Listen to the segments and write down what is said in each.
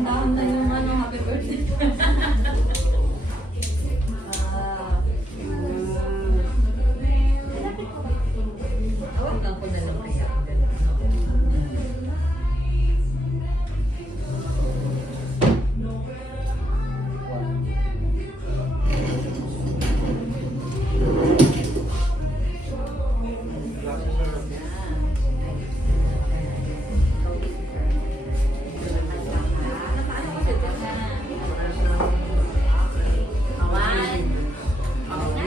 handa-handa yung ano, happy birthday. Hawakan ko na lang kaya. Ganun, no?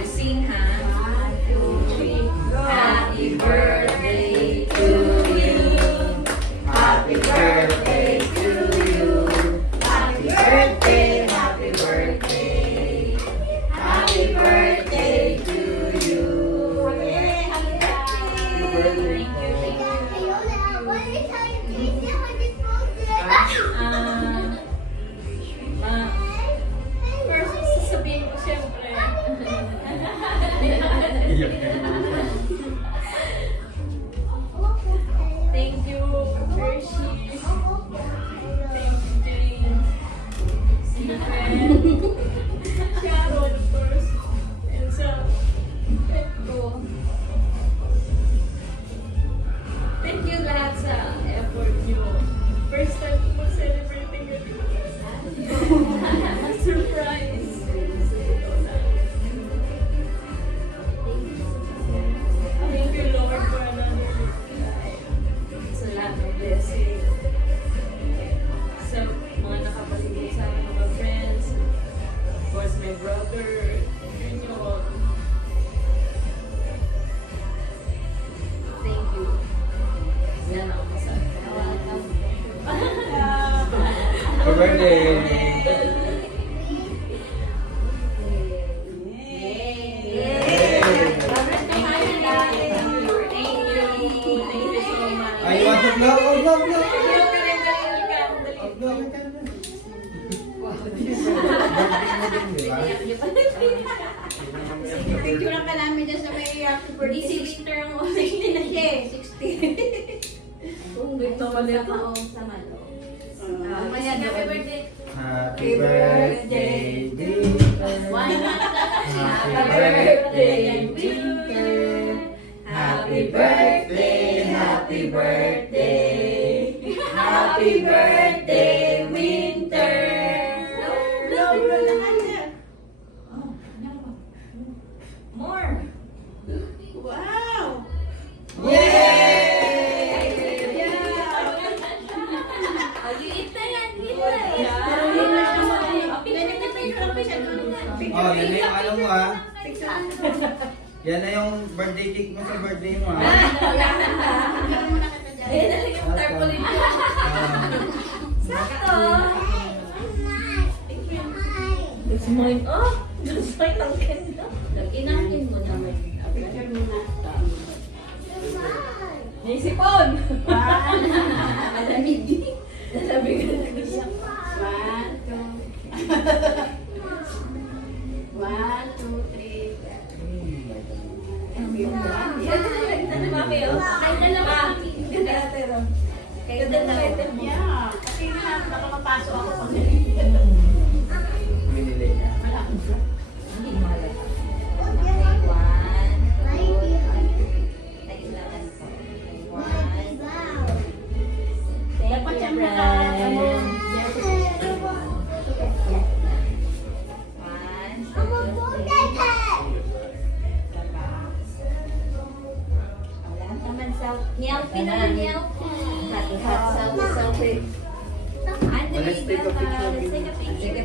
Sing ha. 1, 2, 3. Happy birthday to you. Happy birthday to you. Happy birthday, happy birthday. Happy birthday to you. Yay! Happy birthday. Thank you, first, sasabihin ko siyempre. Thank you, Hershey. Thank you, Jane. Stephen. Sharon, of course. Elsa. Petco. Thank you lahat sa effort nyo. First time ko celebrating ganito. Surprise. Thank you, Lord, for another life. Sa lahat ng blessing. Sa mga nakapaligid sa akin, mga friends. Of course, my brother. Yun yun. Thank you. Yan ako masabi. Happy birthday! Ay, you want to vlog? Oh, vlog, vlog! Vlog ka na. Picture ka namin dyan sa may happy birthday. Si Winter ang 60 na siya eh. 60. Kung gusto mo lang ako sa malo. Happy birthday. Happy birthday, dear. Happy birthday, Winter. Happy birthday, happy birthday. Happy birthday, Winter. More. Wow. Yay! Oh, yan na yung ano mo ah. Yan na yung birthday cake mo sa birthday mo ah. Ayun na lang yung tarpaulin ko. Sakto. It's mine. Oh, it's mine ang ganda. Laginahin mo naman. Naisipon! Malamig. Nalamig ka na gusto. 1, 2, 3. Ano ba kayo? Ay, dalawa kami. Ganda pero. Kayo dalawa. Yeah. Kasi nga, baka mapasok ako pag Minili niya. hindi mahalaga. 1, 2, 3. Dapat siya Nyelpi naman, nyelpi. Hati-hati, selfie. Let's take a picture. Let's take a picture.